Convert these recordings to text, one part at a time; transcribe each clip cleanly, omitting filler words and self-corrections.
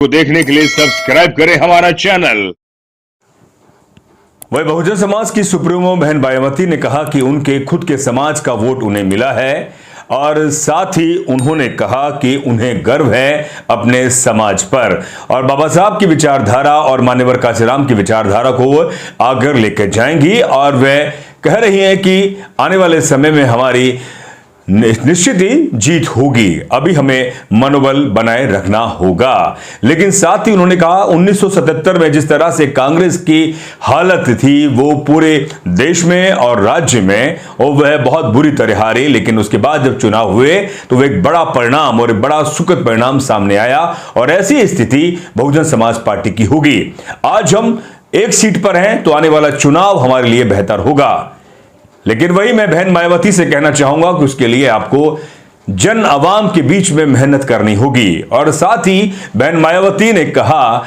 को देखने के लिए सब्सक्राइब करें हमारा चैनल। वही बहुजन समाज की सुप्रीमो बहन मायावती ने कहा कि उनके खुद के समाज का वोट उन्हें मिला है और साथ ही उन्होंने कहा कि उन्हें गर्व है अपने समाज पर और बाबा साहब की विचारधारा और मान्यवर कांशीराम की विचारधारा को आगे लेकर जाएंगी। और वे कह रही हैं कि आने वाले समय में हमारी निश्चित ही जीत होगी, अभी हमें मनोबल बनाए रखना होगा। लेकिन साथ ही उन्होंने कहा 1977 में जिस तरह से कांग्रेस की हालत थी वो पूरे देश में और राज्य में और वह बहुत बुरी तरह हारी, लेकिन उसके बाद जब चुनाव हुए तो वह एक बड़ा परिणाम और एक बड़ा सुखद परिणाम सामने आया और ऐसी स्थिति बहुजन समाज पार्टी की होगी। आज हम एक सीट पर हैं तो आने वाला चुनाव हमारे लिए बेहतर होगा। लेकिन वही मैं बहन मायावती से कहना चाहूंगा कि उसके लिए आपको जन आवाम के बीच में मेहनत करनी होगी। और साथ ही बहन मायावती ने कहा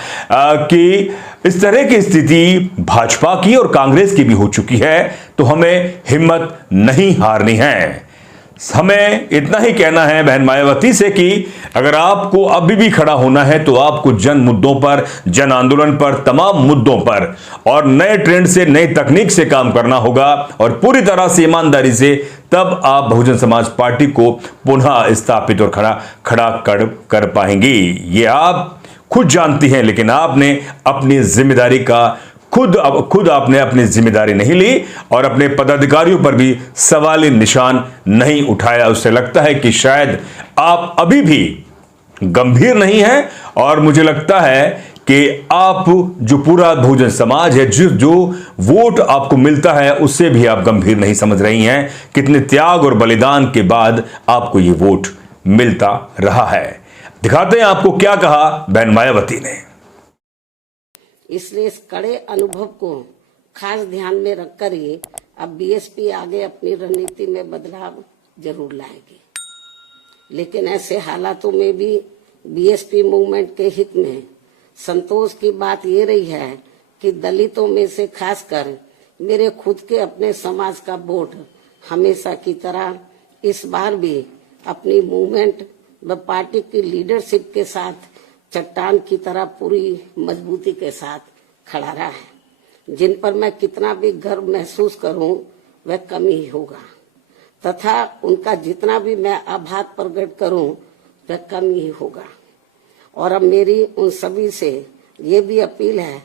कि इस तरह की स्थिति भाजपा की और कांग्रेस की भी हो चुकी है, तो हमें हिम्मत नहीं हारनी है। हमें इतना ही कहना है बहन मायावती से कि अगर आपको अभी भी खड़ा होना है तो आपको जन मुद्दों पर, जन आंदोलन पर, तमाम मुद्दों पर और नए ट्रेंड से, नई तकनीक से काम करना होगा और पूरी तरह से ईमानदारी से, तब आप बहुजन समाज पार्टी को पुनः स्थापित और खड़ा कर पाएंगी। ये आप खुद जानती हैं, लेकिन आपने अपनी जिम्मेदारी का खुद आपने अपनी जिम्मेदारी नहीं ली और अपने पदाधिकारियों पर भी सवाली निशान नहीं उठाया। उससे लगता है कि शायद आप अभी भी गंभीर नहीं हैं और मुझे लगता है कि आप जो पूरा बहुजन समाज है, जो वोट आपको मिलता है, उससे भी आप गंभीर नहीं समझ रही हैं। कितने त्याग और बलिदान के बाद आपको ये वोट मिलता रहा है। दिखाते हैं आपको क्या कहा बहन मायावती ने। इसलिए इस कड़े अनुभव को खास ध्यान में रखकर ही अब बीएसपी आगे अपनी रणनीति में बदलाव जरूर लाएगी। लेकिन ऐसे हालातों में भी बीएसपी मूवमेंट के हित में संतोष की बात ये रही है कि दलितों में से खासकर मेरे खुद के अपने समाज का वोट हमेशा की तरह इस बार भी अपनी मूवमेंट व पार्टी की लीडरशिप के साथ चट्टान की तरह पूरी मजबूती के साथ खड़ा रहा है। जिन पर मैं कितना भी गर्व महसूस करूं वह कम ही होगा तथा उनका जितना भी मैं आभार प्रकट करूं वह कम ही होगा। और अब मेरी उन सभी से ये भी अपील है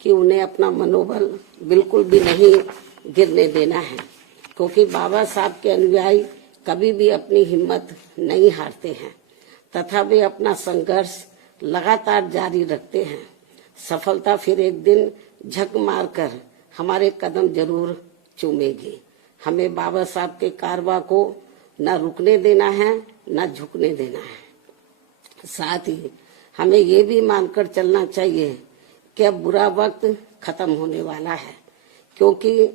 कि उन्हें अपना मनोबल बिल्कुल भी नहीं गिरने देना है, क्योंकि बाबा साहब के अनुयायी कभी भी अपनी हिम्मत नहीं हारते हैं तथा वे अपना संघर्ष लगातार जारी रखते हैं। सफलता फिर एक दिन झक मारकर हमारे कदम जरूर चूमेगी। हमें बाबा साहब के कारवा को न रुकने देना है, न झुकने देना है। साथ ही हमें ये भी मानकर चलना चाहिए कि अब बुरा वक्त खत्म होने वाला है, क्योंकि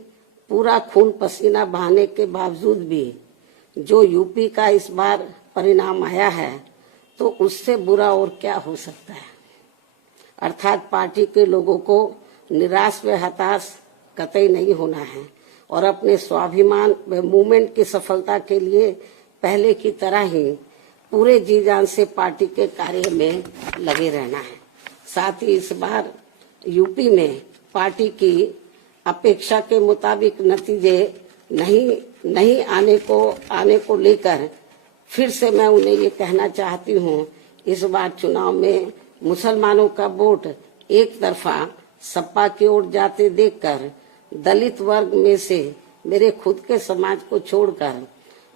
पूरा खून पसीना बहाने के बावजूद भी जो यूपी का इस बार परिणाम आया है तो उससे बुरा और क्या हो सकता है। अर्थात पार्टी के लोगों को निराश व हताश कतई नहीं होना है और अपने स्वाभिमान व मूवमेंट की सफलता के लिए पहले की तरह ही पूरे जी जान से पार्टी के कार्य में लगे रहना है। साथ ही इस बार यूपी में पार्टी की अपेक्षा के मुताबिक नतीजे नहीं आने को लेकर फिर से मैं उन्हें ये कहना चाहती हूँ, इस बार चुनाव में मुसलमानों का वोट एक तरफा सपा की ओर जाते देखकर दलित वर्ग में से मेरे खुद के समाज को छोड़कर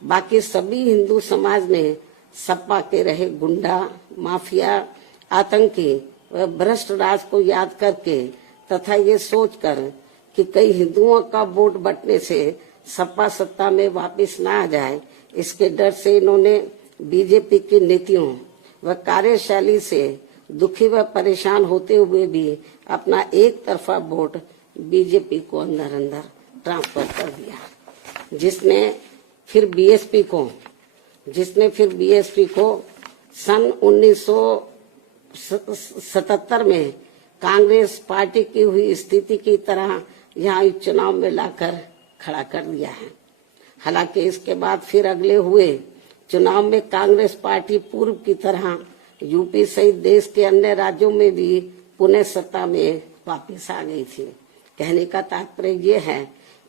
बाकी सभी हिंदू समाज ने सपा के रहे गुंडा, माफिया, आतंकी व भ्रष्ट राज को याद करके तथा ये सोचकर कि कई हिंदुओं का वोट बंटने से सपा सत्ता में वापस ना आ जाए, इसके डर से इन्होंने बीजेपी की नीतियों व कार्यशैली से दुखी व परेशान होते हुए भी अपना एक तरफा वोट बीजेपी को अंदर ट्रांसफर कर दिया, जिसने फिर बीएसपी को सन 1977 में कांग्रेस पार्टी की हुई स्थिति की तरह यहाँ चुनाव में लाकर खड़ा कर दिया है। हालांकि इसके बाद फिर अगले हुए चुनाव में कांग्रेस पार्टी पूर्व की तरह यूपी सहित देश के अन्य राज्यों में भी पुनः सत्ता में वापस आ गई थी। कहने का तात्पर्य ये है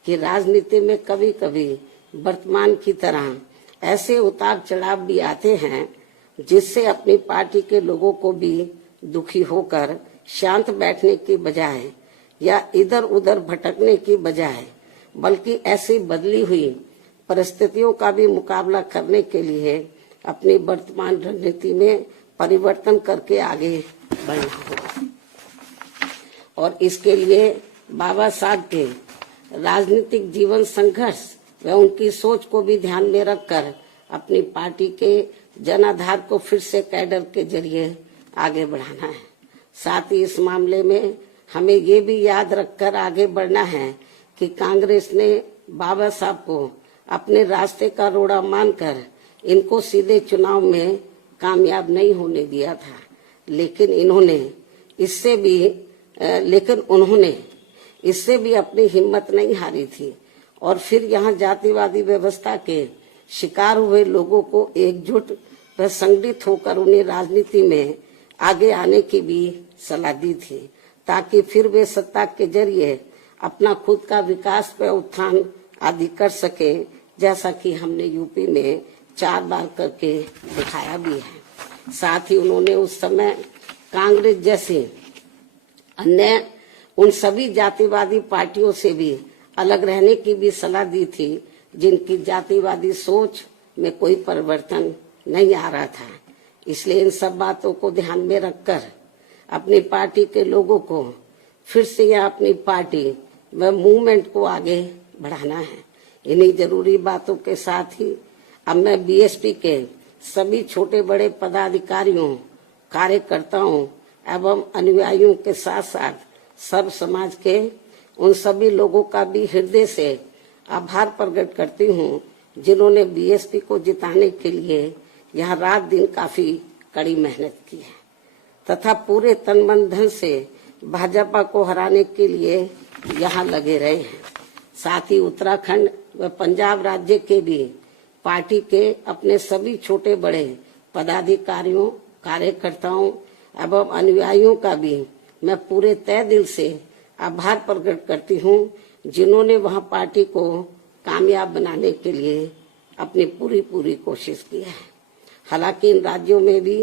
कि राजनीति में कभी कभी वर्तमान की तरह ऐसे उतार चढ़ाव भी आते हैं जिससे अपनी पार्टी के लोगों को भी दुखी होकर शांत बैठने की बजाय या इधर उधर भटकने की बजाय बल्कि ऐसी बदली हुई परिस्थितियों का भी मुकाबला करने के लिए अपनी वर्तमान रणनीति में परिवर्तन करके आगे बढ़ना होगा। और इसके लिए बाबा साहब के राजनीतिक जीवन संघर्ष व उनकी सोच को भी ध्यान में रखकर अपनी पार्टी के जनाधार को फिर से कैडर के जरिए आगे बढ़ाना है। साथ ही इस मामले में हमें ये भी याद रखकर आगे बढ़ना है कि कांग्रेस ने बाबा साहब को अपने रास्ते का रोड़ा मानकर इनको सीधे चुनाव में कामयाब नहीं होने दिया था, लेकिन उन्होंने इससे भी अपनी हिम्मत नहीं हारी थी और फिर यहाँ जातिवादी व्यवस्था के शिकार हुए लोगों को एकजुट व संगठित होकर उन्हें राजनीति में आगे आने की भी सलाह दी थी, ताकि फिर वे सत्ता के जरिए अपना खुद का विकास व उत्थान आदि कर सके, जैसा कि हमने यूपी में 4 बार करके दिखाया भी है। साथ ही उन्होंने उस समय कांग्रेस जैसे अन्य उन सभी जातिवादी पार्टियों से भी अलग रहने की भी सलाह दी थी जिनकी जातिवादी सोच में कोई परिवर्तन नहीं आ रहा था। इसलिए इन सब बातों को ध्यान में रखकर अपनी पार्टी के लोगों को फिर से या अपनी पार्टी व मूवमेंट को आगे बढ़ाना है। इन्हीं जरूरी बातों के साथ ही अब मैं बीएसपी के सभी छोटे बड़े पदाधिकारियों, कार्यकर्ताओं एवं अनुयायियों के साथ साथ सर्व समाज के उन सभी लोगों का भी हृदय से आभार प्रकट करती हूँ जिन्होंने बीएसपी को जिताने के लिए यहाँ रात दिन काफी कड़ी मेहनत की है तथा पूरे तन मन धन से भाजपा को हराने के लिए यहाँ लगे रहे हैं। साथ ही उत्तराखंड व पंजाब राज्य के भी पार्टी के अपने सभी छोटे बड़े पदाधिकारियों, कार्यकर्ताओं एवं अनुयायियों का भी मैं पूरे तय दिल से आभार प्रकट करती हूँ जिन्होंने वहाँ पार्टी को कामयाब बनाने के लिए अपनी पूरी कोशिश की है। हालांकि इन राज्यों में भी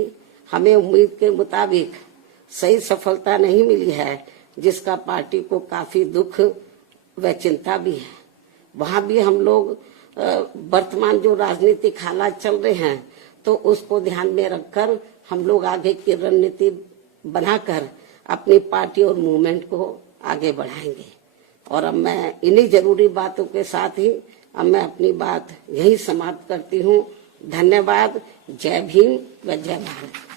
हमें उम्मीद के मुताबिक सही सफलता नहीं मिली है, जिसका पार्टी को काफी दुख व चिंता भी है। वहाँ भी हम लोग वर्तमान जो राजनीतिक हालात चल रहे हैं तो उसको ध्यान में रखकर हम लोग आगे की रणनीति बनाकर अपनी पार्टी और मूवमेंट को आगे बढ़ाएंगे। और अब मैं इन्हीं जरूरी बातों के साथ ही अब मैं अपनी बात यही समाप्त करती हूँ। धन्यवाद। जय भीम व जय भारत।